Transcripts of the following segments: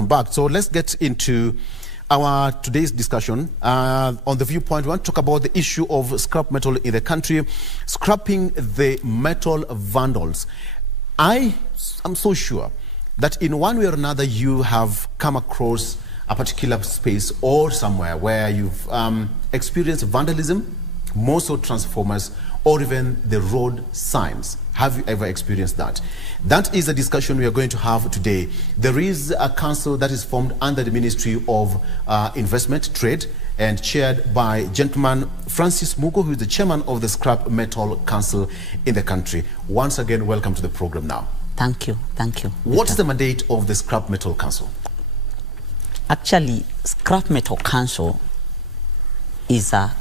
welcome back. So let's get into our today's discussion. On the viewpoint, we want to talk about the issue of scrap metal in the country, scrapping the metal vandals. I am so sure that in one way or another you have come across a particular space or somewhere where you've experienced vandalism, more so transformers, or even the road signs. Have you ever experienced that? That is a discussion we are going to have today. There is a council that is formed under the Ministry of Investment, Trade, and chaired by gentleman Francis Mugo, who is the chairman of the Scrap Metal Council in the country. Once again, welcome to the program now. Thank you. Thank you. What's the mandate of the Scrap Metal Council? Actually, Scrap Metal Council is a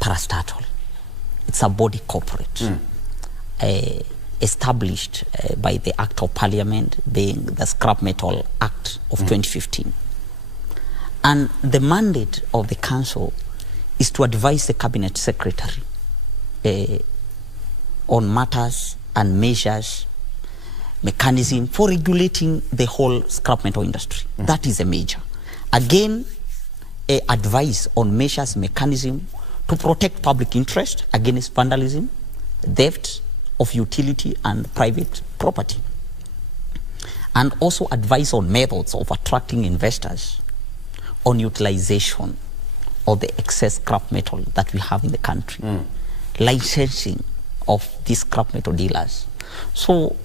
parastatal. It's a body corporate established by the Act of Parliament, being the Scrap Metal Act of 2015. And the mandate of the council is to advise the Cabinet Secretary on matters and measures, mechanism for regulating the whole scrap metal industry. That is a major. Again, advice on measures, mechanism to protect public interest against vandalism, theft of utility and private property. And also advice on methods of attracting investors, on utilization of the excess scrap metal that we have in the country, licensing of these scrap metal dealers. So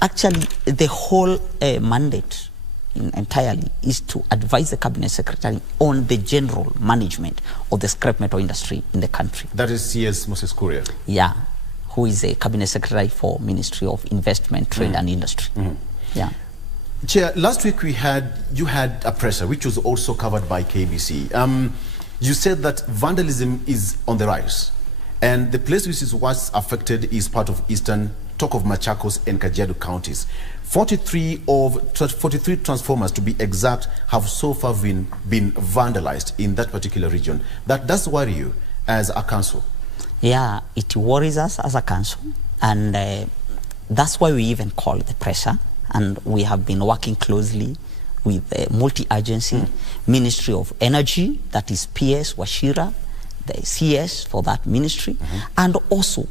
actually the whole mandate entirely is to advise the Cabinet Secretary on the general management of the scrap metal industry in the country. That is CS Moses Kuria. Yeah, who is a Cabinet Secretary for Ministry of Investment, Trade and Industry. Yeah. Chair, last week you had a presser which was also covered by KBC. You said that vandalism is on the rise, and the place which is what's affected is part of Eastern, talk of Machakos and Kajiado counties. 43 transformers, to be exact, have so far been vandalized in that particular region. That does worry you as a council? Yeah, it worries us as a council, and that's why we even call the presser. And we have been working closely with the multi-agency Ministry of Energy, that is PS, Washira, the CS for that ministry, and also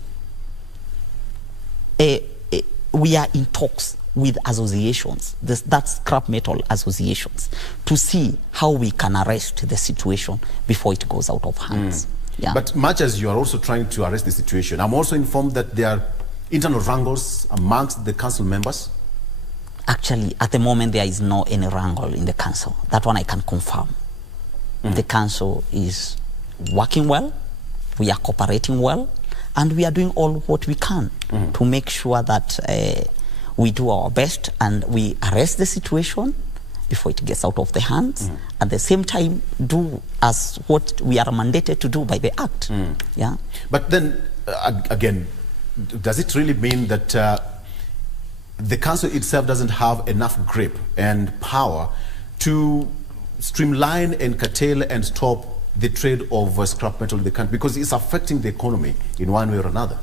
we are in talks with associations, that's scrap metal associations, to see how we can arrest the situation before it goes out of hands. Yeah. But much as you are also trying to arrest the situation, I'm also informed that there are internal wrangles amongst the council members. Actually, at the moment, there is no any wrangle in the council. That one I can confirm. The council is working well, we are cooperating well, and we are doing all what we can to make sure that we do our best and we arrest the situation before it gets out of the hands. At the same time, do as what we are mandated to do by the Act. Yeah. But then, again, does it really mean that the council itself doesn't have enough grip and power to streamline and curtail and stop the trade of scrap metal in the country, because it's affecting the economy in one way or another?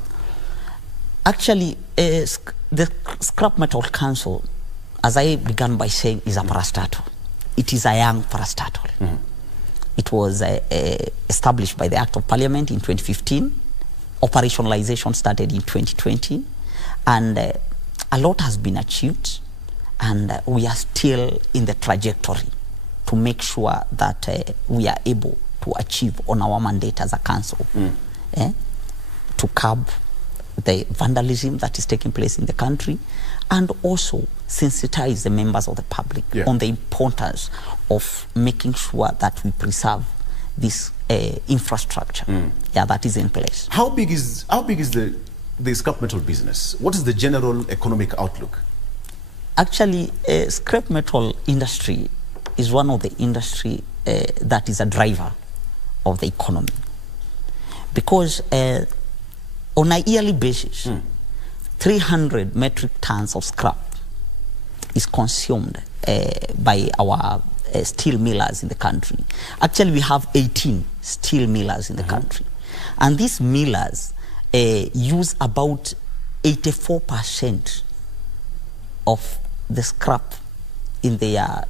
Actually, the Scrap Metal Council, as I began by saying, is a parastatal. It is a young parastatal. It was established by the Act of Parliament in 2015. Operationalization started in 2020, and a lot has been achieved, and we are still in the trajectory to make sure that we are able to achieve on our mandate as a council, to curb the vandalism that is taking place in the country, and also sensitize the members of the public on the importance of making sure that we preserve this infrastructure that is in place. How big is the scrap metal business? What is the general economic outlook? Actually, scrap metal industry is one of the industry that is a driver of the economy, because on a yearly basis, 300 metric tons of scrap is consumed by our steel millers in the country. Actually, we have 18 steel millers in the country, and these millers use about 84% of the scrap in their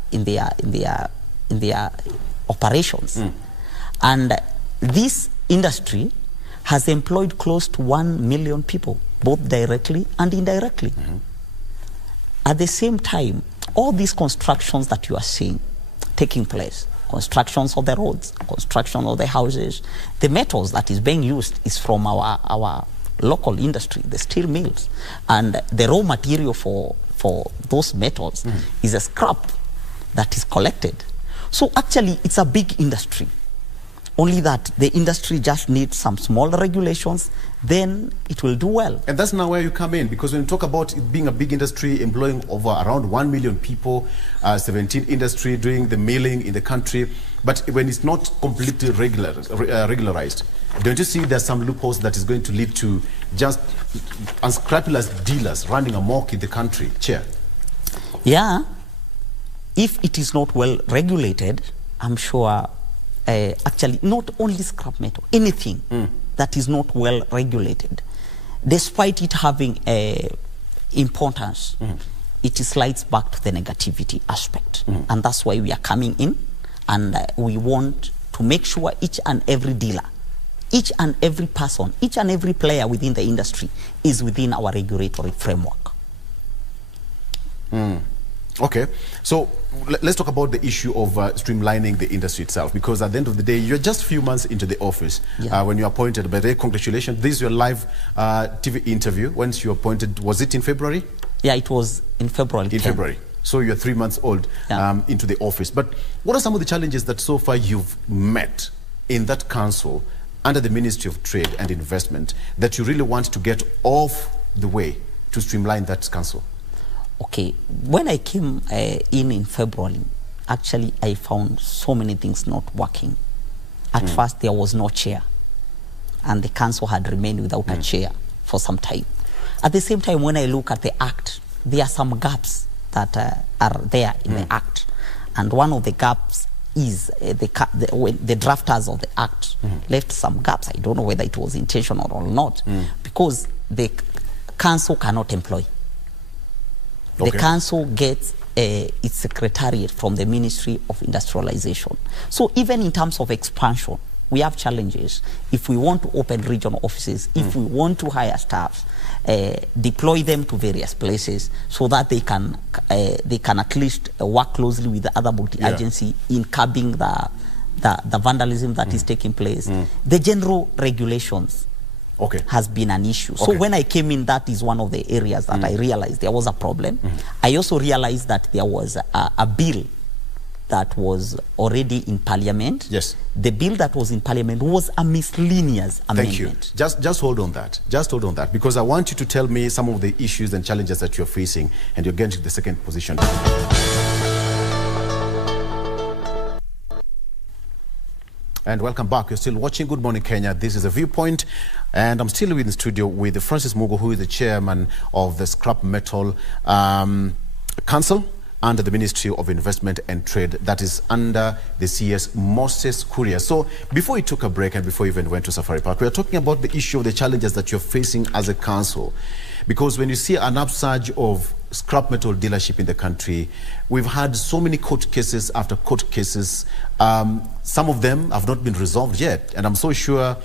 operations. And this industry has employed close to 1 million people, both directly and indirectly. At the same time, all these constructions that you are seeing taking place, constructions of the roads, construction of the houses, the metals that is being used is from our local industry, the steel mills. And the raw material for those metals is a scrap that is collected. So actually, it's a big industry. Only that the industry just needs some small regulations, then it will do well. And that's now where you come in, because when you talk about it being a big industry, employing over around 1 million people, 17 industry doing the milling in the country, but when it's not completely regularized, don't you see there's some loopholes that is going to lead to just unscrupulous dealers running amok in the country, Chair? Yeah, if it is not well regulated, I'm sure actually not only scrap metal, anything that is not well regulated, despite it having importance, it slides back to the negativity aspect. And that's why we are coming in, and we want to make sure each and every dealer, each and every person, each and every player within the industry is within our regulatory framework. Okay, so let's talk about the issue of streamlining the industry itself, because at the end of the day, you're just a few months into the office when you're appointed. By the way, congratulations. This is your live TV interview. Once you appointed, was it in February? Yeah, it was in February. In February. So you're 3 months old into the office. But what are some of the challenges that so far you've met in that council under the Ministry of Trade and Investment that you really want to get off the way to streamline that council? Okay, when I came in February, actually I found so many things not working. At first there was no chair, and the council had remained without a chair for some time. At the same time, when I look at the Act, there are some gaps that are there in the Act. And one of the gaps is the drafters of the Act left some gaps. I don't know whether it was intentional or not, because the council cannot employ. The council gets its secretariat from the Ministry of Industrialization. So even in terms of expansion, we have challenges. If we want to open regional offices, if we want to hire staff, deploy them to various places so that they can at least work closely with the other multi-agency in curbing the vandalism that is taking place. The general regulations has been an issue. So when I came in, that is one of the areas that I realized there was a problem. I also realized that there was a bill that was already in Parliament. Yes. The bill that was in Parliament was a miscellaneous amendment. Thank you. Just hold on that. Just hold on that, because I want you to tell me some of the issues and challenges that you're facing, and you're getting to the second position. And welcome back. You're still watching Good Morning Kenya. This is A Viewpoint, and I'm still in the studio with Francis Mugo, who is the chairman of the Scrap Metal Council under the Ministry of Investment and Trade, that is under the CS Moses Kuria. So before we took a break and before we even went to Safari Park, we are talking about the issue of the challenges that you're facing as a council. Because when you see an upsurge of scrap metal dealership in the country, we've had so many court cases after court cases. Some of them have not been resolved yet, and I'm so sure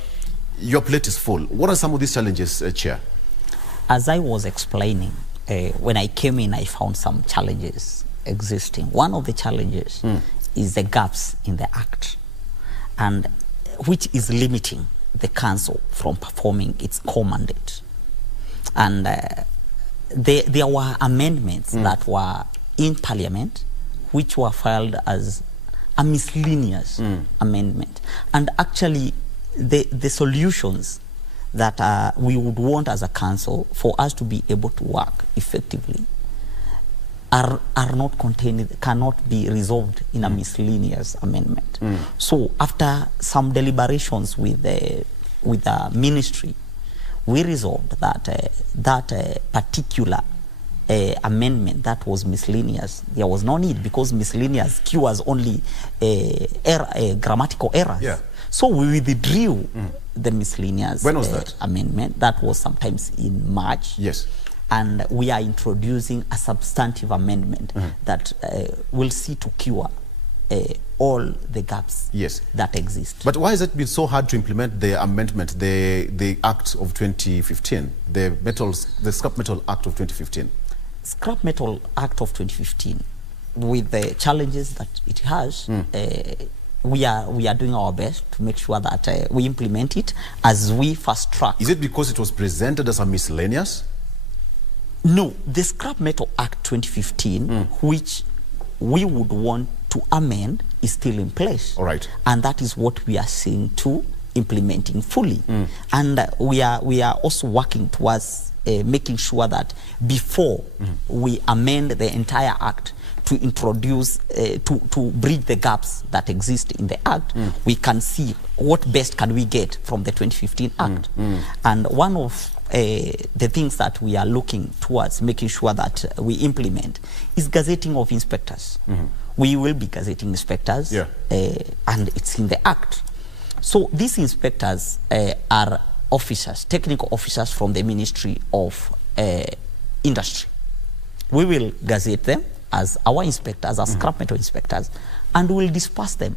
your plate is full. What are some of these challenges, Chair? As I was explaining, when I came in, I found some challenges existing. One of the challenges is the gaps in the Act, and which is limiting the council from performing its core mandate. And there were amendments that were in Parliament which were filed as a miscellaneous amendment. And actually, the solutions that we would want as a council for us to be able to work effectively are not contained, cannot be resolved in a miscellaneous amendment. So after some deliberations with the ministry, we resolved that that particular amendment that was miscellaneous, there was no need, because miscellaneous cures only grammatical errors. Yeah. So we withdrew the miscellaneous when was that? Amendment. That was sometimes in March. Yes. and we are introducing a substantive amendment that will see to cure all the gaps that exist. But why has it been so hard to implement the amendment, the Act of 2015, the Scrap Metal Act of 2015? Scrap Metal Act of 2015, with the challenges that it has, we are doing our best to make sure that we implement it as we fast track. Is it because it was presented as a miscellaneous? No, the Scrap Metal Act 2015, which we would want to amend, is still in place. All right. And that is what we are seeing to implementing fully. And we are also working towards making sure that before we amend the entire act to introduce, to bridge the gaps that exist in the act, we can see what best can we get from the 2015 act. And one of the things that we are looking towards making sure that we implement is gazetting of inspectors. We will be gazetting inspectors, and it's in the act. So these inspectors are officers, technical officers from the Ministry of Industry. We will gazette them as our inspectors, as scrap metal inspectors, and we will disperse them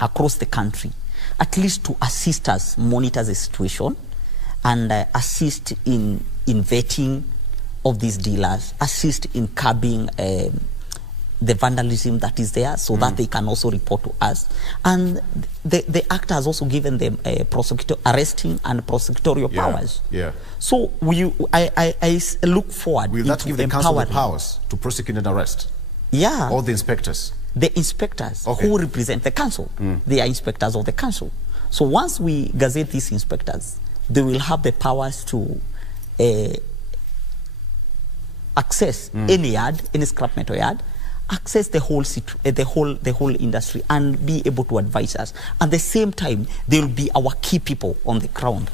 across the country, at least to assist us monitor the situation and assist in vetting of these dealers, assist in curbing the vandalism that is there, so that they can also report to us. And the act has also given them arresting and prosecutorial powers. So I look forward. Will that give the council the powers to prosecute and arrest? All the inspectors? The inspectors who represent the council. They are inspectors of the council. So once we gazette these inspectors, they will have the powers to access any yard, any scrap metal yard, access the whole industry, and be able to advise us. At the same time, they will be our key people on the ground.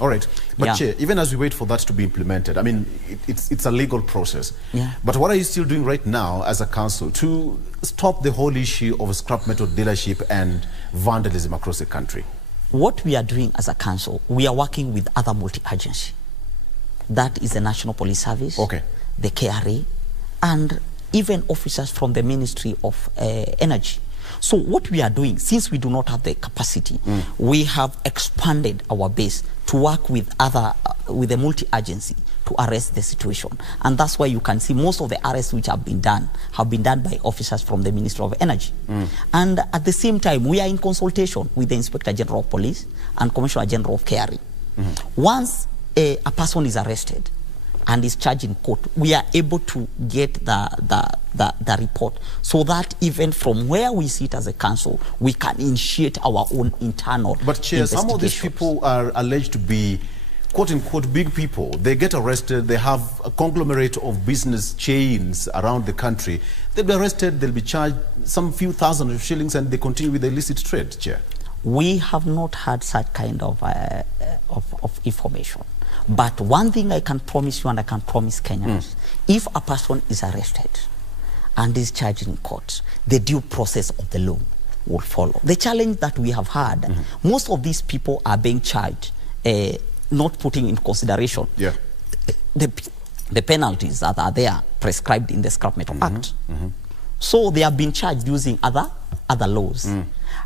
All right. But Chair, even as we wait for that to be implemented, I mean, it's a legal process. But what are you still doing right now as a council to stop the whole issue of scrap metal dealership and vandalism across the country? What we are doing as a council, we are working with other multi-agencies. That is the National Police Service, the KRA, and even officers from the Ministry of Energy. So what we are doing, since we do not have the capacity, we have expanded our base to work with the multi-agency to arrest the situation. And that's why you can see most of the arrests which have been done by officers from the Ministry of Energy. And at the same time, we are in consultation with the Inspector General of Police and Commissioner General of KRA. Once a person is arrested and is charged in court, we are able to get the report, so that even from where we sit as a council, we can initiate our own internal But Chair, some of these people are alleged to be quote-unquote big people. They get arrested, they have a conglomerate of business chains around the country. They'll be arrested, they'll be charged some few thousand shillings, and they continue with the illicit trade, Chair. We have not had such kind of information. But one thing I can promise you, and I can promise Kenyans, if a person is arrested and is charged in court, the due process of the law will follow. The challenge that we have had, most of these people are being charged, not putting in consideration the penalties that are there prescribed in the Scrap Metal Act. So they have been charged using other laws.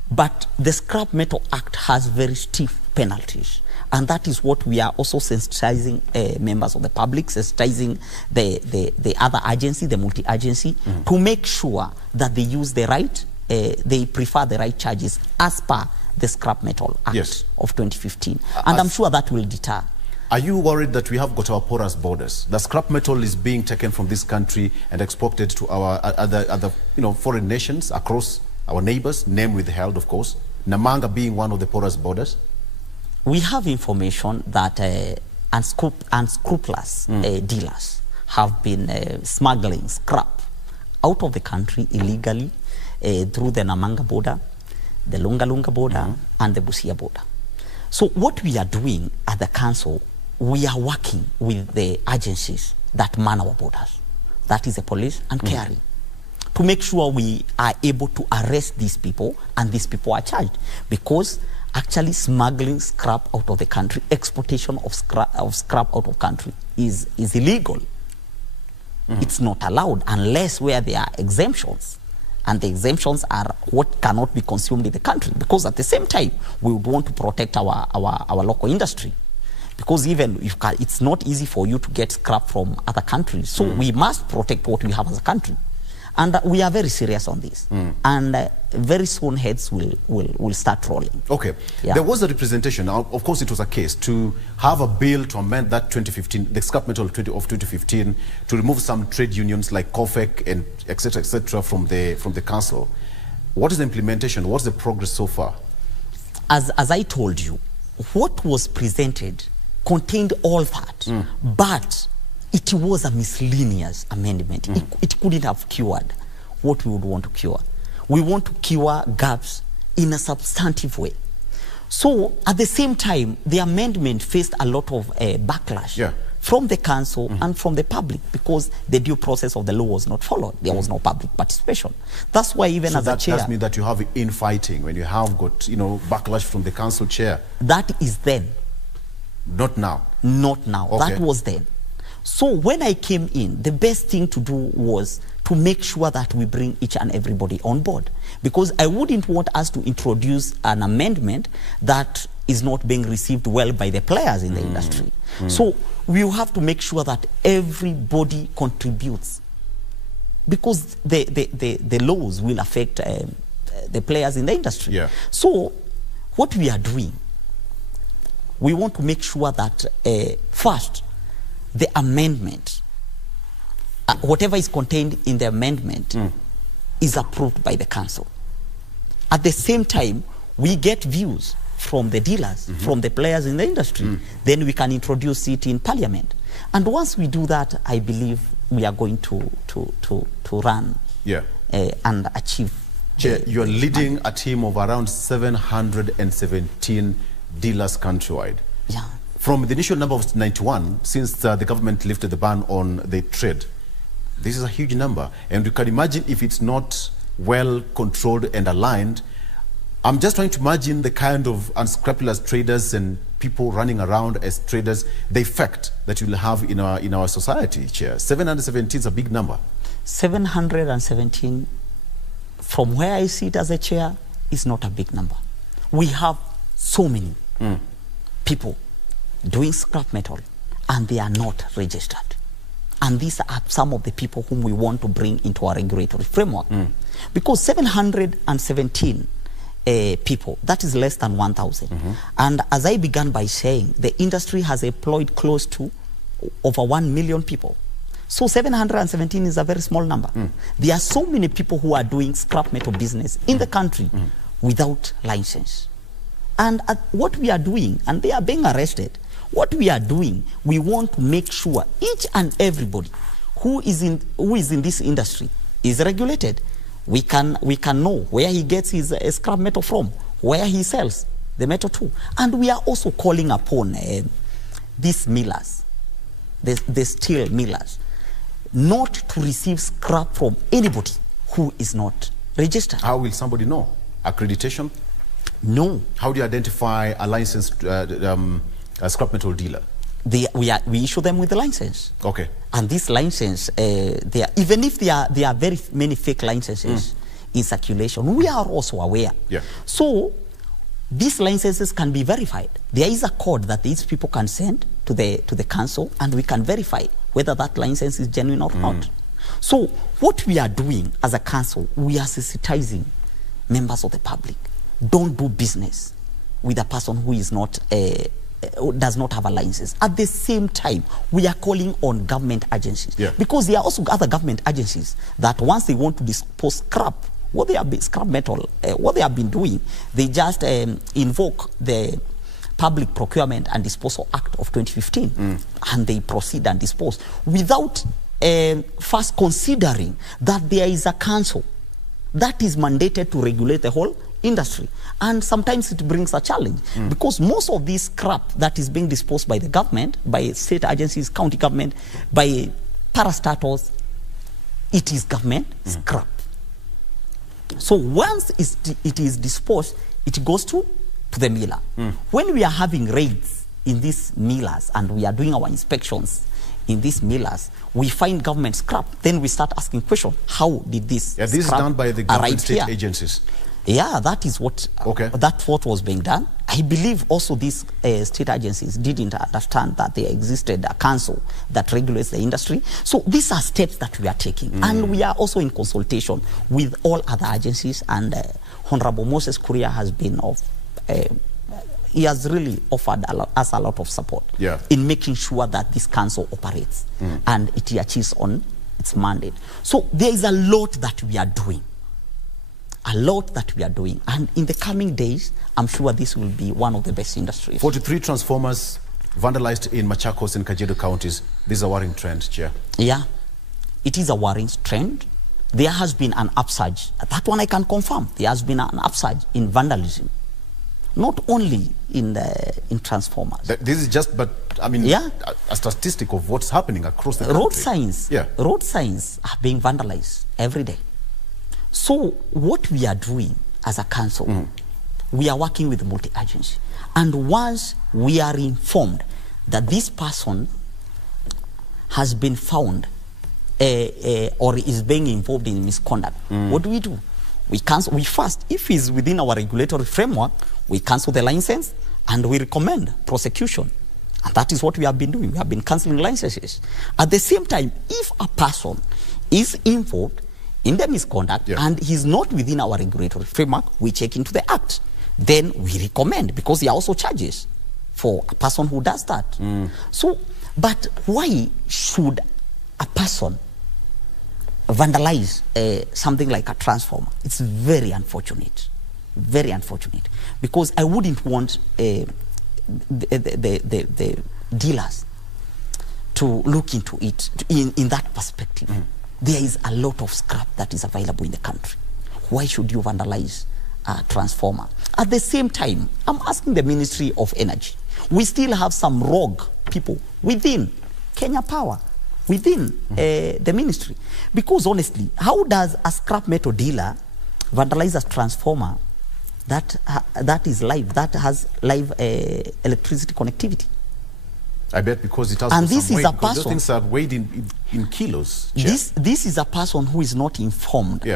But the Scrap Metal Act has very stiff penalties. And that is what we are also sensitizing members of the public, sensitizing the other agency, the multi-agency, to make sure that they use the right, they prefer the right charges as per the Scrap Metal Act of 2015. And I'm sure that will deter. Are you worried that we have got our porous borders? The scrap metal is being taken from this country and exported to our other foreign nations across our neighbors, name withheld, of course, Namanga being one of the porous borders? We have information that unscrupulous dealers have been smuggling scrap out of the country illegally through the Namanga border, the Lunga border, and the Busia border. So what we are doing at the council, we are working with the agencies that man our borders. That is the police and KRA, to make sure we are able to arrest these people, and these people are charged. Because actually smuggling scrap out of the country, exportation of scrap out of country is illegal. It's not allowed unless where there are exemptions. And the exemptions are what cannot be consumed in the country. Because at the same time, we would want to protect our local industry. Because even if it's not easy for you to get scrap from other countries. So we must protect what we have as a country. And we are very serious on this. And very soon heads will start rolling. Okay. Yeah. There was a representation. Now, of course, it was a case to have a bill to amend that 2015, the scrap metal of 2015, to remove some trade unions like COFEC and et cetera, from the council. What is the implementation? What's the progress so far? As I told you, what was presented contained all that, but it was a miscellaneous amendment. It couldn't have cured what we would want to cure. We want to cure gaps in a substantive way. So at the same time, the amendment faced a lot of backlash from the council and from the public because the due process of the law was not followed. There was no public participation. That's why even as a chair... So that means that you have infighting when you have got, backlash from the council chair. That is then. Not now? Not now. Okay. That was then. So when I came in, the best thing to do was to make sure that we bring each and everybody on board. Because I wouldn't want us to introduce an amendment that is not being received well by the players in the industry. So we will have to make sure that everybody contributes. Because the laws will affect the players in the industry. Yeah. So what we are doing, we want to make sure that first, the amendment, whatever is contained in the amendment is approved by the council. At the same time, we get views from the dealers, from the players in the industry. Then we can introduce it in parliament. And once we do that, I believe we are going to run and achieve. Chair, you're leading a team of around 717 dealers countrywide. Yeah. From the initial number of 91, since the government lifted the ban on the trade, this is a huge number. And you can imagine if it's not well controlled and aligned. I'm just trying to imagine the kind of unscrupulous traders and people running around as traders, the effect that you'll have in our society, Chair. 717 is a big number. 717, from where I see it as a chair, is not a big number. We have so many people doing scrap metal, and they are not registered. And these are some of the people whom we want to bring into our regulatory framework. Because 717 people, that is less than 1,000. And as I began by saying, the industry has employed close to over 1 million people. So 717 is a very small number. There are so many people who are doing scrap metal business in the country without license. And what we are doing, and they are being arrested, what we are doing, we want to make sure each and everybody who is in this industry is regulated. We can know where he gets his scrap metal from, where he sells the metal to. And we are also calling upon these millers, the steel millers, not to receive scrap from anybody who is not registered. How will somebody know? Accreditation? No. How do you identify a licensed a scrap metal dealer? We issue them with the license. Okay. And this license, even if there are very many fake licenses in circulation, we are also aware. Yeah. So these licenses can be verified. There is a code that these people can send to the council, and we can verify whether that license is genuine or not. So what we are doing as a council, we are sensitizing members of the public. Don't do business with a person who is not does not have a license. At the same time, we are calling on government agencies, because there are also other government agencies that once they want to dispose scrap, scrap metal, what they have been doing, they just invoke the Public Procurement and Disposal Act of 2015, and they proceed and dispose without first considering that there is a council that is mandated to regulate the whole industry. And sometimes it brings a challenge, because most of this scrap that is being disposed by the government, by state agencies, county government, by parastatals, it is government scrap. So once it is disposed, it goes to to the miller. When we are having raids in these millers and we are doing our inspections in these millers, we find government scrap. Then we start asking questions. How did this this is done by the government state agencies? Yeah, that is what that's what was being done. I believe also these state agencies didn't understand that there existed a council that regulates the industry. So these are steps that we are taking. And we are also in consultation with all other agencies. And Honorable Moses Kuria has been of... he has really offered us a lot of support in making sure that this council operates and it achieves on its mandate. So there is a lot that we are doing. A lot that we are doing. And in the coming days, I'm sure this will be one of the best industries. 43 transformers vandalized in Machakos and Kajiado counties. This is a worrying trend, Chair. Yeah, it is a worrying trend. There has been an upsurge. That one I can confirm. There has been an upsurge in vandalism. Not only in transformers. This is just, but I mean, a statistic of what's happening across the country. Road signs are being vandalized every day. So what we are doing as a council, we are working with multi-agency. And once we are informed that this person has been found or is being involved in misconduct, what do? We cancel. We first, if he's within our regulatory framework, we cancel the license and we recommend prosecution. And that is what we have been doing. We have been cancelling licenses. At the same time, if a person is involved in the misconduct and he's not within our regulatory framework, we check into the act. Then we recommend, because there are also charges for a person who does that. So, but why should a person vandalize something like a transformer? It's very unfortunate. Very unfortunate. Because I wouldn't want the dealers to look into it in that perspective. There is a lot of scrap that is available in the country. Why should you vandalize a transformer? At the same time, I'm asking the Ministry of Energy. We still have some rogue people within Kenya Power, within the ministry. Because honestly, how does a scrap metal dealer vandalize a transformer that is live, that has live electricity connectivity? I bet because it has and this some is weight, a person, those things are weighed in kilos. This is a person who is not informed.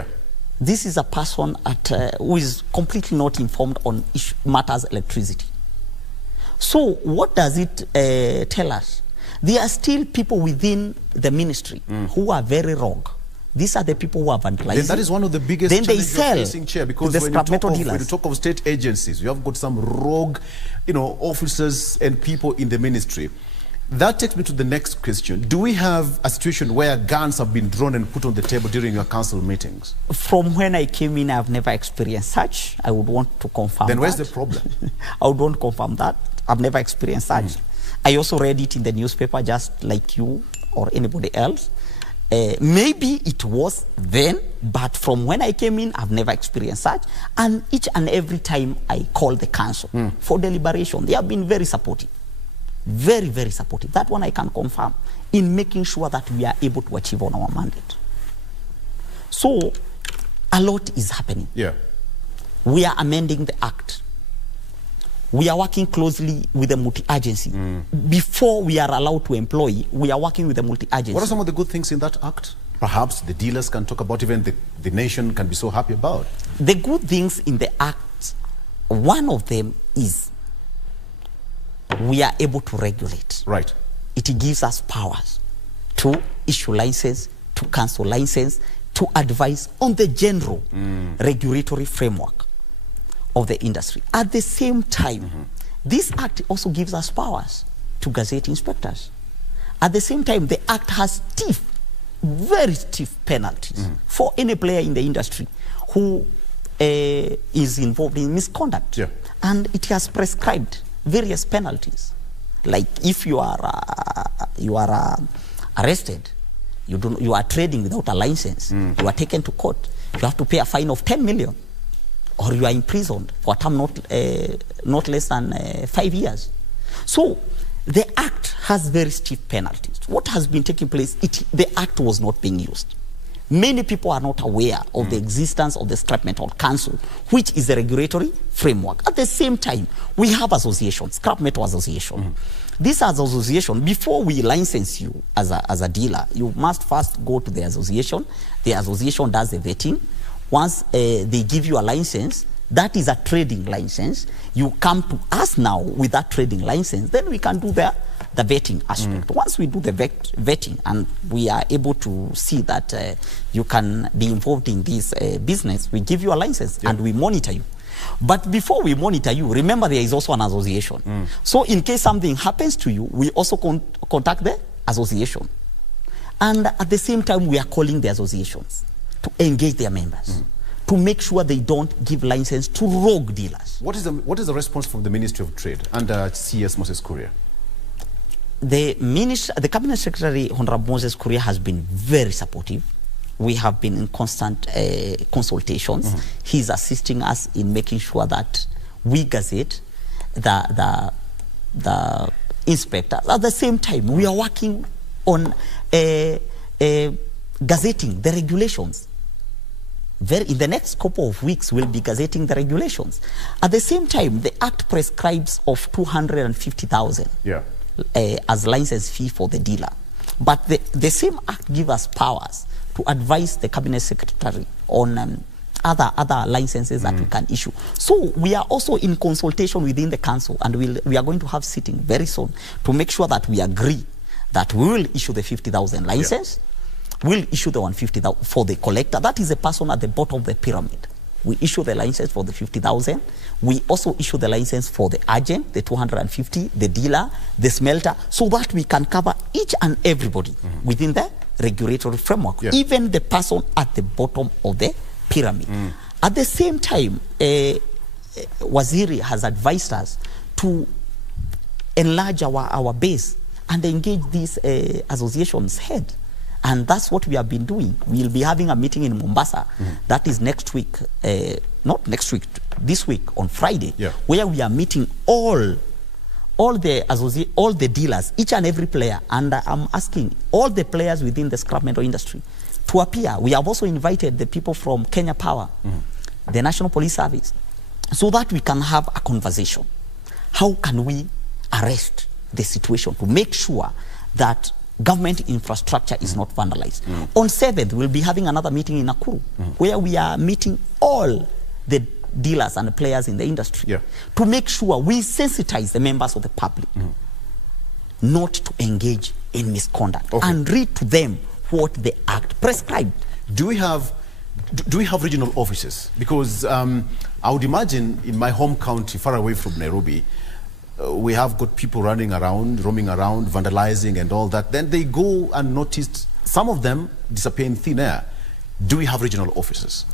This is a person who is completely not informed on matters electricity. So what does it tell us? There are still people within the ministry who are very wrong. These are the people who are vandalizing. Then that is one of the biggest challenges you're facing, Chair, because when you talk of state agencies, you have got some rogue, officers and people in the ministry. That takes me to the next question. Do we have a situation where guns have been drawn and put on the table during your council meetings? From when I came in, I've never experienced such. I would want to confirm Then where's the problem? I would want to confirm that. I've never experienced such. I also read it in the newspaper, just like you or anybody else. Maybe it was then, but from when I came in, I've never experienced such. And each and every time I call the council for deliberation, they have been very supportive. Very, very supportive. That one I can confirm in making sure that we are able to achieve on our mandate. So, a lot is happening. We are amending the act. We are working closely with the multi-agency. Before we are allowed to employ, we are working with the multi-agency. What are some of the good things in that act? Perhaps the dealers can talk about, even the nation can be so happy about. The good things in the act, one of them is we are able to regulate. Right. It gives us powers to issue license, to cancel license, to advise on the general regulatory framework of the industry. At the same time, this act also gives us powers to gazette inspectors. At the same time, the act has stiff, very stiff penalties for any player in the industry who is involved in misconduct. And it has prescribed various penalties. Like if you are arrested, you are trading without a license, you are taken to court, you have to pay a fine of 10 million. Or you are imprisoned for a term not less than 5 years. So the act has very stiff penalties. What has been taking place, the act was not being used. Many people are not aware of the existence of the Scrap Metal Council, which is a regulatory framework. At the same time, we have associations, Scrap Metal Association. This association, before we license you as a dealer, you must first go to the association. The association does the vetting. Once they give you a license, that is a trading license. You come to us now with that trading license, then we can do the vetting aspect. Once we do the vetting and we are able to see that you can be involved in this business, we give you a license and we monitor you. But before we monitor you, remember there is also an association. So in case something happens to you, we also contact the association. And at the same time, we are calling the associations to engage their members, to make sure they don't give license to rogue dealers. What is the response from the Ministry of Trade under CS Moses Kuria? The Cabinet Secretary, Honorable Moses Kuria, has been very supportive. We have been in constant consultations. He's assisting us in making sure that we gazette the inspectors. At the same time, we are working on gazetting the regulations. In the next couple of weeks, we'll be gazetting the regulations. At the same time, the Act prescribes of 250,000 as license fee for the dealer. But the same Act gives us powers to advise the Cabinet Secretary on other licenses that we can issue. So we are also in consultation within the council, and we are going to have sitting very soon to make sure that we agree that we will issue the 50,000 license. We'll issue the 150,000 for the collector. That is a person at the bottom of the pyramid. We issue the license for the 50,000. We also issue the license for the agent, the 250, the dealer, the smelter, so that we can cover each and everybody within the regulatory framework, even the person at the bottom of the pyramid. At the same time, Waziri has advised us to enlarge our base and engage these associations head. And that's what we have been doing. We'll be having a meeting in Mombasa. That is next week, not next week, this week on Friday, where we are meeting all the dealers, each and every player. And I'm asking all the players within the scrap metal industry to appear. We have also invited the people from Kenya Power, the National Police Service, so that we can have a conversation. How can we arrest the situation to make sure that government infrastructure is not vandalized? On 7th, we'll be having another meeting in Nakuru, where we are meeting all the dealers and the players in the industry to make sure we sensitize the members of the public not to engage in misconduct and read to them what the Act prescribed. Do we have regional offices? Because I would imagine in my home county, far away from Nairobi, we have got people running around, roaming around, vandalizing and all that. Then they go unnoticed. Some of them disappear in thin air. Do we have regional offices?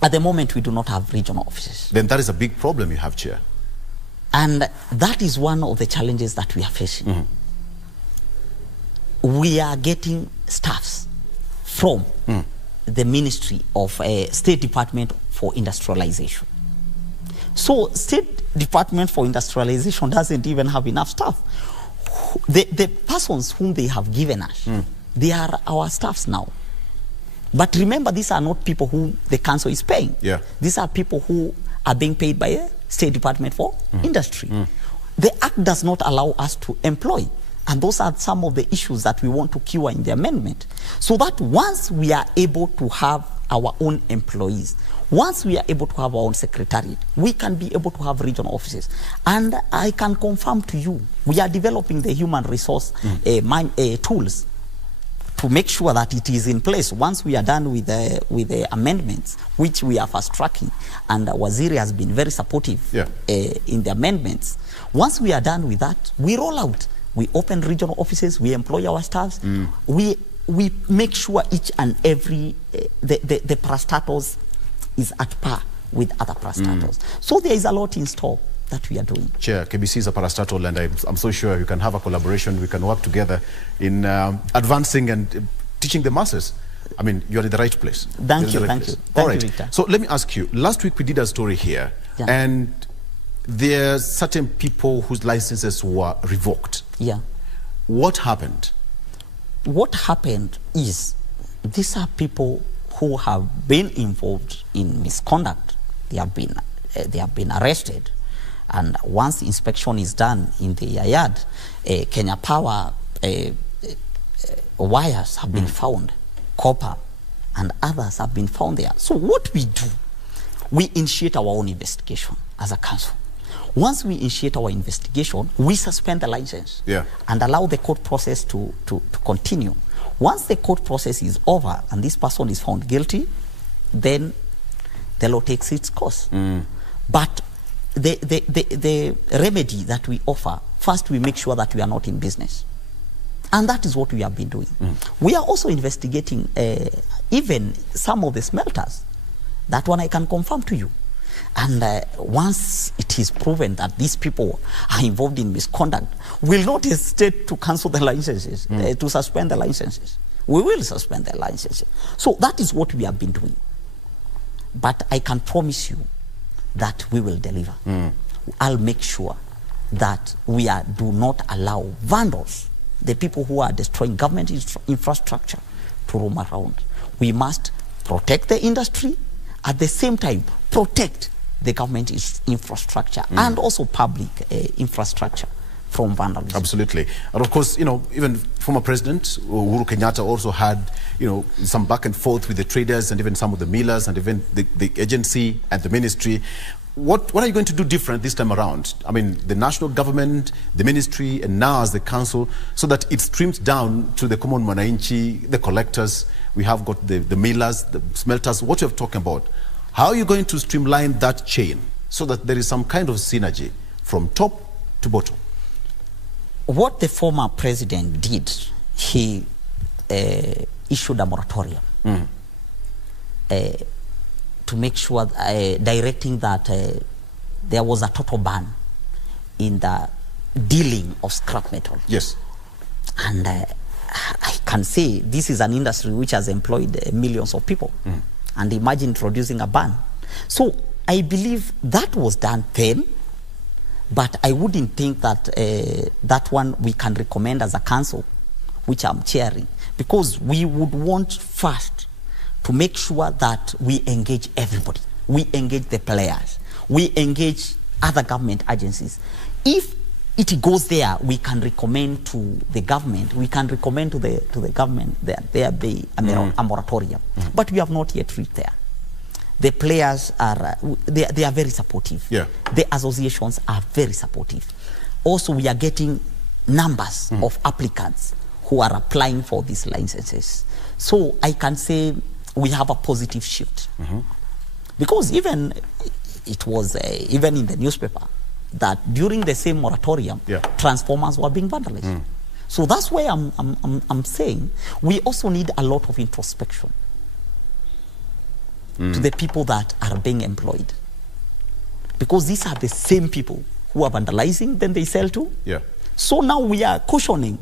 At the moment, we do not have regional offices. Then that is a big problem you have, Chair. And that is one of the challenges that we are facing. We are getting staffs from the Ministry of State Department for Industrialization. So State Department for Industrialization doesn't even have enough staff. The persons whom they have given us, they are our staffs now. But remember, these are not people who the council is paying. These are people who are being paid by a State Department for Industry. The Act does not allow us to employ. And those are some of the issues that we want to cure in the amendment. So that once we are able to have our own employees, once we are able to have our own secretariat, we can be able to have regional offices. And I can confirm to you, we are developing the human resource tools to make sure that it is in place. Once we are done with the amendments, which we are fast tracking, and Waziri has been very supportive in the amendments. Once we are done with that, we roll out. We open regional offices, we employ our staffs, we make sure each and every, the parastatals is at par with other parastatals. So there is a lot in store that we are doing. Chair, KBC is a parastatal, and I'm so sure you can have a collaboration. We can work together in advancing and teaching the masses. I mean, you're in the right place. Thank you, thank you. All right. right. So let me ask you, last week we did a story here, and there are certain people whose licenses were revoked. What happened? What happened is, these are people who have been involved in misconduct, they have been arrested. And once inspection is done in the yard, Kenya Power wires have been found, copper and others have been found there. So what we do, we initiate our own investigation as a council. Once we initiate our investigation, we suspend the license and allow the court process to continue. Once the court process is over and this person is found guilty, then the law takes its course. But the remedy that we offer, first we make sure that we are not in business. And that is what we have been doing. We are also investigating even some of the smelters. That one I can confirm to you. And once it is proven that these people are involved in misconduct, we'll not hesitate to cancel the licenses, to suspend the licenses. We will suspend the licenses. So that is what we have been doing. But I can promise you that we will deliver. I'll make sure that we do not allow vandals, the people who are destroying government infrastructure, to roam around. We must protect the industry, at the same time protect the government infrastructure and also public infrastructure from vandalism. Absolutely. And of course, you know, even former President Uhuru Kenyatta also had, you know, some back and forth with the traders and even some of the millers and even the agency and the ministry. What are you going to do different this time around? I mean, the national government, the ministry, and now as the council, so that it streams down to the common mwananchi, the collectors. We have got the millers, the smelters, what you're talking about. How are you going to streamline that chain so that there is some kind of synergy from top to bottom? What the former president did, he issued a moratorium to make sure, directing that there was a total ban in the dealing of scrap metal. Yes. And I can say this is an industry which has employed millions of people. And imagine introducing a ban. So I believe that was done then, but I wouldn't think that that one we can recommend as a council, which I'm chairing, because we would want first to make sure that we engage everybody. We engage the players. We engage other government agencies. If it goes there, we can recommend to the government, we can recommend to the government that there be a moratorium. But we have not yet reached there. The players are, they are very supportive. The associations are very supportive. Also, we are getting numbers of applicants who are applying for these licenses. So I can say we have a positive shift. Because even, it was even in the newspaper, that during the same moratorium, transformers were being vandalized. So that's why I'm saying we also need a lot of introspection to the people that are being employed. Because these are the same people who are vandalizing, then they sell to. So now we are cautioning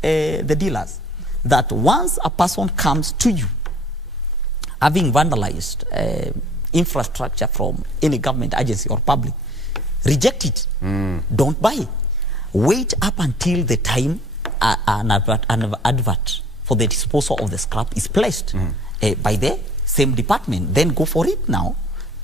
the dealers that once a person comes to you having vandalized infrastructure from any government agency or public, reject it. Don't buy it. Wait up until the time an advert for the disposal of the scrap is placed by the same department. Then go for it now.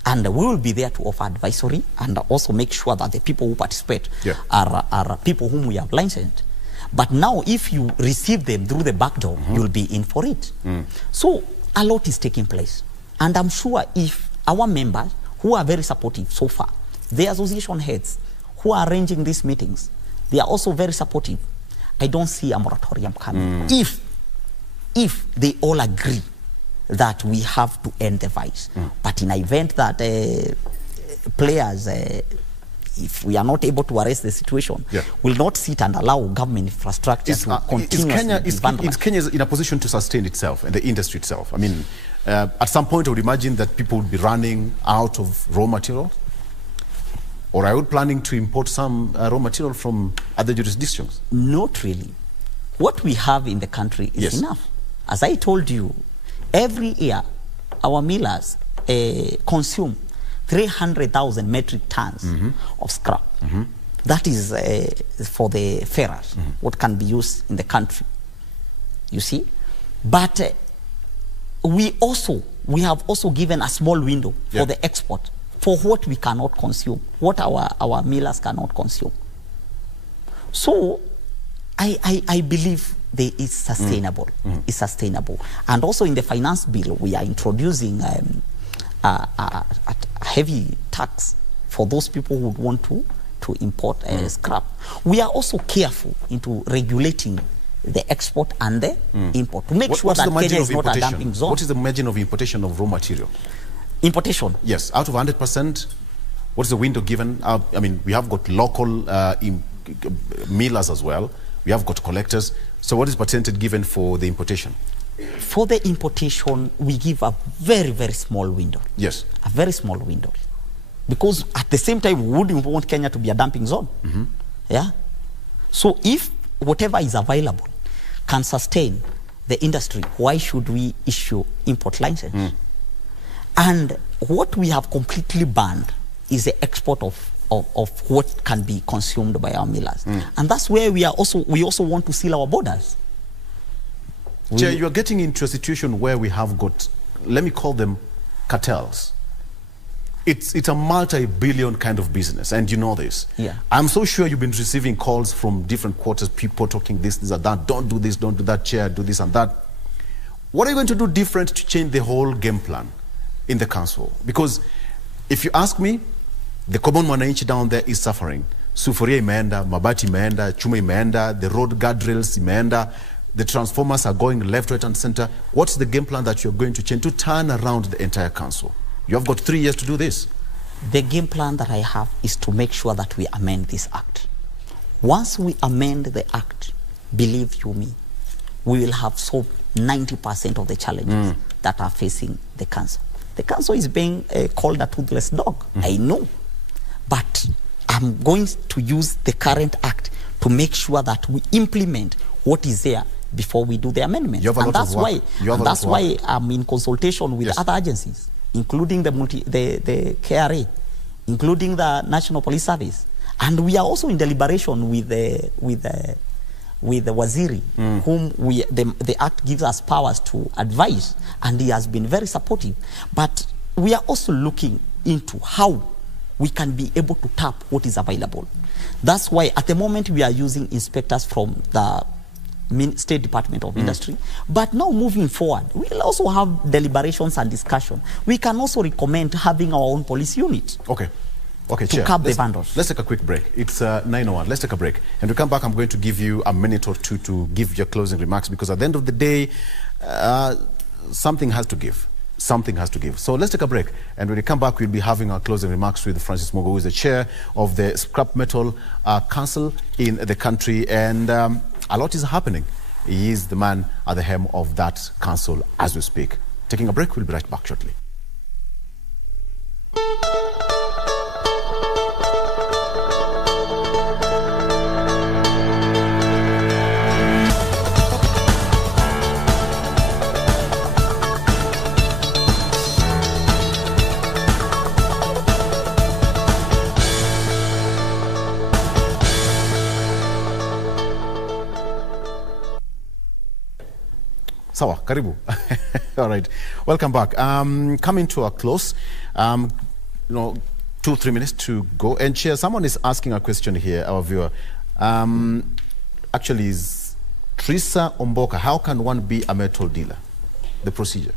And we will be there to offer advisory and also make sure that the people who participate are people whom we have licensed. But now if you receive them through the back door, you'll be in for it. So a lot is taking place. And I'm sure if our members, who are very supportive so far, the association heads who are arranging these meetings, they are also very supportive. I don't see a moratorium coming. If they all agree that we have to end the vice. But in an event that players, if we are not able to arrest the situation, will not sit and allow government infrastructure to continue. Is Kenya in a position to sustain itself and the industry itself? I mean, at some point I would imagine that people would be running out of raw material. Or are you planning to import some raw material from other jurisdictions? Not really. What we have in the country is enough. As I told you, every year our millers consume 300,000 metric tons of scrap. That is for the ferrous, what can be used in the country. You see? But we also we have also given a small window for the export for what we cannot consume, what our millers cannot consume. So I believe there is sustainable. It's sustainable. And also in the finance bill, we are introducing a heavy tax for those people who would want to import scrap. We are also careful into regulating the export and the import to make sure that Kenya is not a dumping zone. What is the margin of importation of raw material? Importation? Yes, out of 100%, what is the window given? I mean, we have got local millers as well. We have got collectors. So what is percentage given for the importation? For the importation, we give a very, very small window. Yes. A very small window. Because at the same time, we wouldn't want Kenya to be a dumping zone. Yeah. So if whatever is available can sustain the industry, why should we issue import license? And what we have completely banned is the export of what can be consumed by our millers. And that's where we also want to seal our borders. Chair, you are getting into a situation where we have got, let me call them cartels. It's a multi-billion kind of business, and you know this. Yeah. I'm so sure you've been receiving calls from different quarters, people talking this or that, don't do this, don't do that, Chair, do this and that. What are you going to do different to change the whole game plan in the council? Because if you ask me, the common mwananchi down there is suffering. Sufuria imeenda, mabati imeenda, chuma imeenda, the road guardrails imeenda, the transformers are going left, right and center. What's the game plan that you're going to change to turn around the entire council? You have got 3 years to do this. The game plan that I have is to make sure that we amend this act. Once we amend the act, believe you me, we will have solved 90% of the challenges that are facing the council. The council is being called a toothless dog, I know. But I'm going to use the current act to make sure that we implement what is there before we do the amendment. And that's why I'm in consultation with other agencies, including the KRA, including the National Police Service. And we are also in deliberation with the Waziri, whom the Act gives us powers to advise, and he has been very supportive. But we are also looking into how we can be able to tap what is available. That's why at the moment we are using inspectors from the State Department of Industry. But now moving forward, we'll also have deliberations and discussion. We can also recommend having our own police unit. Okay, to Chair, curb the vandals. Let's take a quick break. It's 9:01. Let's take a break. And to come back, I'm going to give you a minute or two to give your closing remarks, because at the end of the day, something has to give. Something has to give. So let's take a break. And when we come back, we'll be having our closing remarks with Francis Mugo, who is the chair of the Scrap Metal Council in the country. And a lot is happening. He is the man at the helm of that council as we speak. Taking a break, we'll be right back shortly. Sawa, karibu. All right, welcome back. Coming to a close, 2-3 minutes to go. And Chair, someone is asking a question here, our viewer. Actually, is Teresa Omboka, how can one be a metal dealer? The procedure.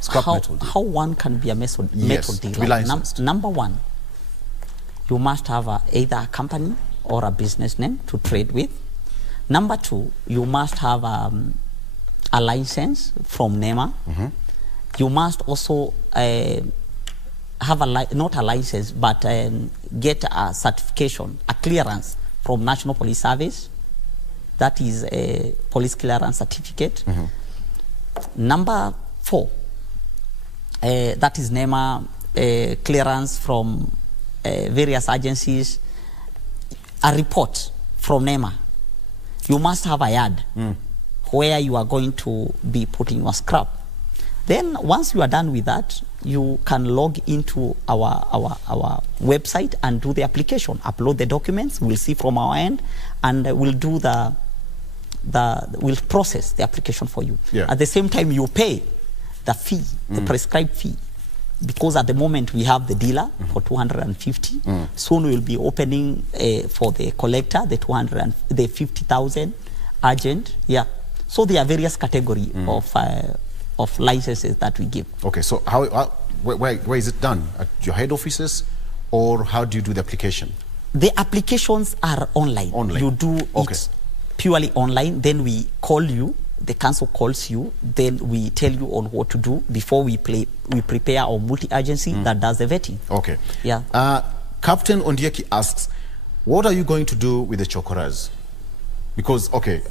Scrap metal dealer. How one can be a metal Yes, dealer? to be licensed. Number one, you must have either a company or a business name to trade with. Number two, you must have a license from NEMA. You must also have not a license, but get a certification, a clearance from National Police Service. That is a police clearance certificate. Number four, that is NEMA clearance from various agencies. A report from NEMA. You must have a yard where you are going to be putting your scrap. Then once you are done with that, you can log into our website and do the application, upload the documents, we'll see from our end, and we'll do we'll process the application for you. Yeah. At the same time, you pay the fee, the prescribed fee. Because at the moment we have the dealer for 250. Soon we'll be opening for the collector, the 50,000 agent. Yeah. So there are various categories of licenses that we give. Okay, so where is it done? At your head offices, or how do you do the application? The applications are online. You do it purely online. Then we call you. The council calls you. Then we tell you on what to do before we prepare our multi-agency that does the vetting. Okay. Yeah. Captain Ondieki asks, what are you going to do with the chokoras? Because, okay,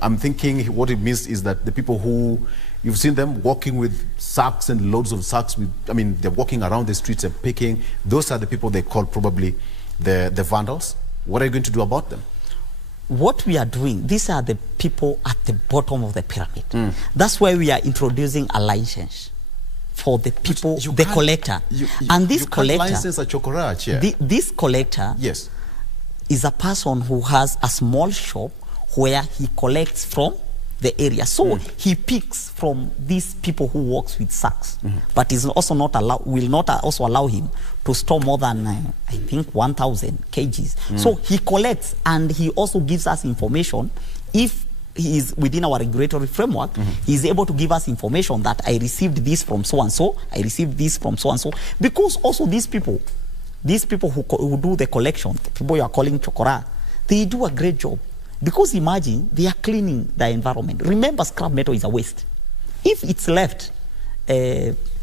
I'm thinking what it means is that the people who, you've seen them walking with sacks and loads of sacks. I mean, they're walking around the streets and picking. Those are the people they call probably the vandals. What are you going to do about them? What we are doing, these are the people at the bottom of the pyramid. That's why we are introducing a license for the people, the collector. And this collector, license a chokora, this collector is a person who has a small shop where he collects from the area. So he picks from these people who works with sacks, but is also not will not also allow him to store more than I think 1,000 kgs. So he collects, and he also gives us information. If he is within our regulatory framework, he is able to give us information that I received this from so and so, I received this from so and so, because also these people who do the collection, the people you are calling chokora, they do a great job. Because imagine, they are cleaning the environment. Remember, scrap metal is a waste. If it's left, it's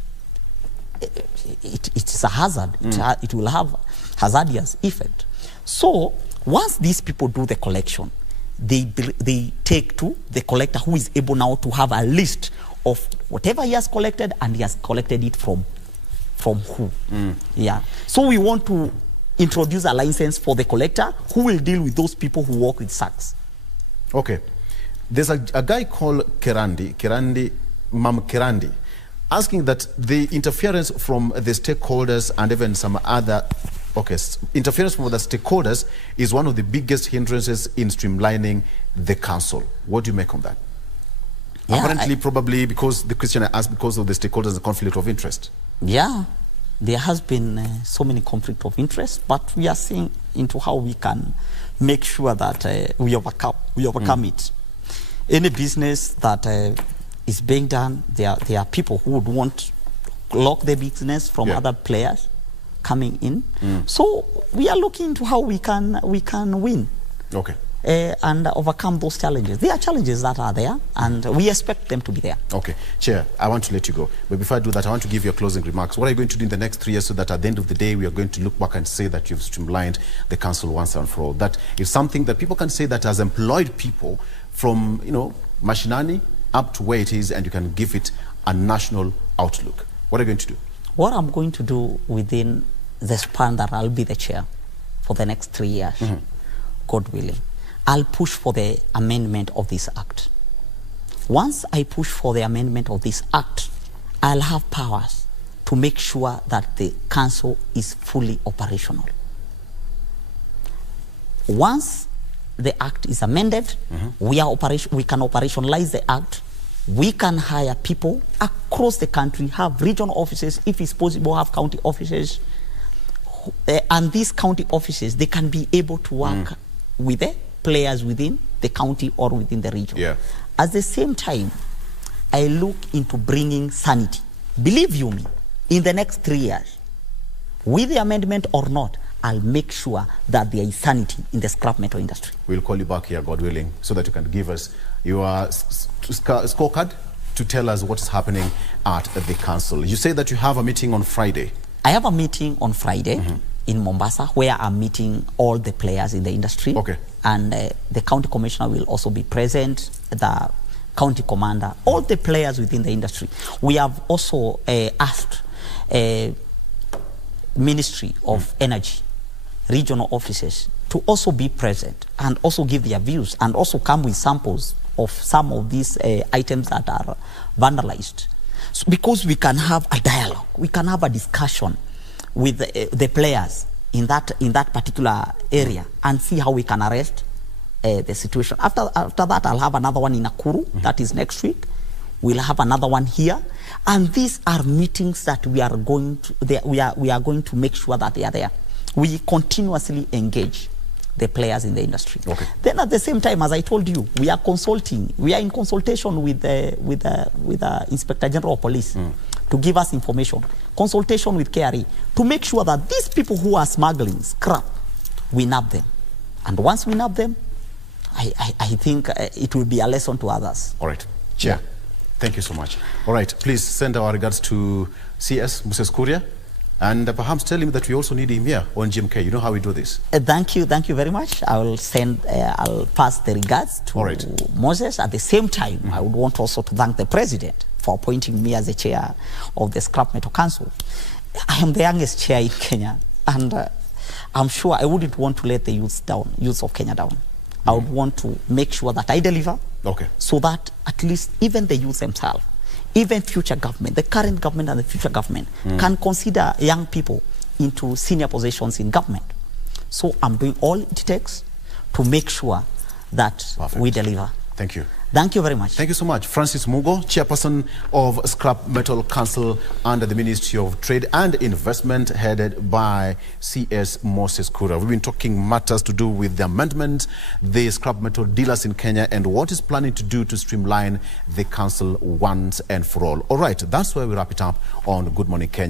a hazard. It will have hazardous effect. So once these people do the collection, they take to the collector, who is able now to have a list of whatever he has collected, and he has collected it from who. Yeah. So we want to introduce a license for the collector who will deal with those people who work with sacks. Okay. There's a guy called Kirandi, asking that the interference from the stakeholders and even some other, interference from the stakeholders is one of the biggest hindrances in streamlining the council. What do you make on that? Yeah, apparently, probably because the question I asked, because of the stakeholders, the conflict of interest. Yeah. There has been so many conflict of interest, but we are seeing into how we can make sure that we overcome it. Any business that is being done, there are people who would want to lock their business from other players coming in. So we are looking into how we can win. Okay. And overcome those challenges. There are challenges that are there, and we expect them to be there. Okay. Chair, I want to let you go. But before I do that, I want to give you closing remarks. What are you going to do in the next 3 years so that at the end of the day, we are going to look back and say that you've streamlined the council once and for all? That is something that people can say that has employed people from, Mashinani up to where it is, and you can give it a national outlook. What are you going to do? What I'm going to do within the span that I'll be the chair for the next 3 years, God willing, I'll push for the amendment of this act. Once I push for the amendment of this act, I'll have powers to make sure that the council is fully operational. Once the act is amended, we can operationalize the act. We can hire people across the country, have regional offices, if it's possible, have county offices. And these county offices, they can be able to work with the players within the county or within the region. Yeah. At the same time, I look into bringing sanity. Believe you me, in the next 3 years, with the amendment or not, I'll make sure that there is sanity in the scrap metal industry. We'll call you back here, God willing, so that you can give us your scorecard to tell us what's happening at the council. You say that you have a meeting on Friday. I have a meeting on Friday in Mombasa, where I'm meeting all the players in the industry. Okay. And the county commissioner will also be present, the county commander, all the players within the industry. We have also asked Ministry of Energy, regional offices, to also be present and also give their views and also come with samples of some of these items that are vandalized. So because we can have a dialogue, we can have a discussion with the players in that particular area and see how we can arrest the situation. After that, I'll have another one in Nakuru, that is next week, We'll have another one here. And these are meetings that we are going to, we are going to make sure that they are there. We continuously engage the players in the industry. Okay. Then at the same time, as I told you, we are consulting. We are in consultation with Inspector General of Police to give us information. Consultation with KRA to make sure that these people who are smuggling scrap, we nab them. And once we nab them, I think it will be a lesson to others. All right. Chair, thank you so much. All right, please send our regards to CS, Moses Kuria, and perhaps tell him that we also need him here on GMK. You know how we do this. Thank you very much. I will send, I'll pass the regards to Moses. At the same time, I would want also to thank the President for appointing me as the chair of the Scrap Metal Council. I am the youngest chair in Kenya, and I'm sure I wouldn't want to let the youth of Kenya down. I would want to make sure that I deliver, so that at least even the youth themselves, even future government, the current government and the future government can consider young people into senior positions in government. So I'm doing all it takes to make sure that we deliver. Thank you. Thank you very much. Thank you so much. Francis Mugo, Chairperson of Scrap Metal Council under the Ministry of Trade and Investment, headed by CS Moses Kura. We've been talking matters to do with the amendment, the scrap metal dealers in Kenya, and what is planning to do to streamline the council once and for all. All right, that's where we wrap it up on Good Morning Kenya.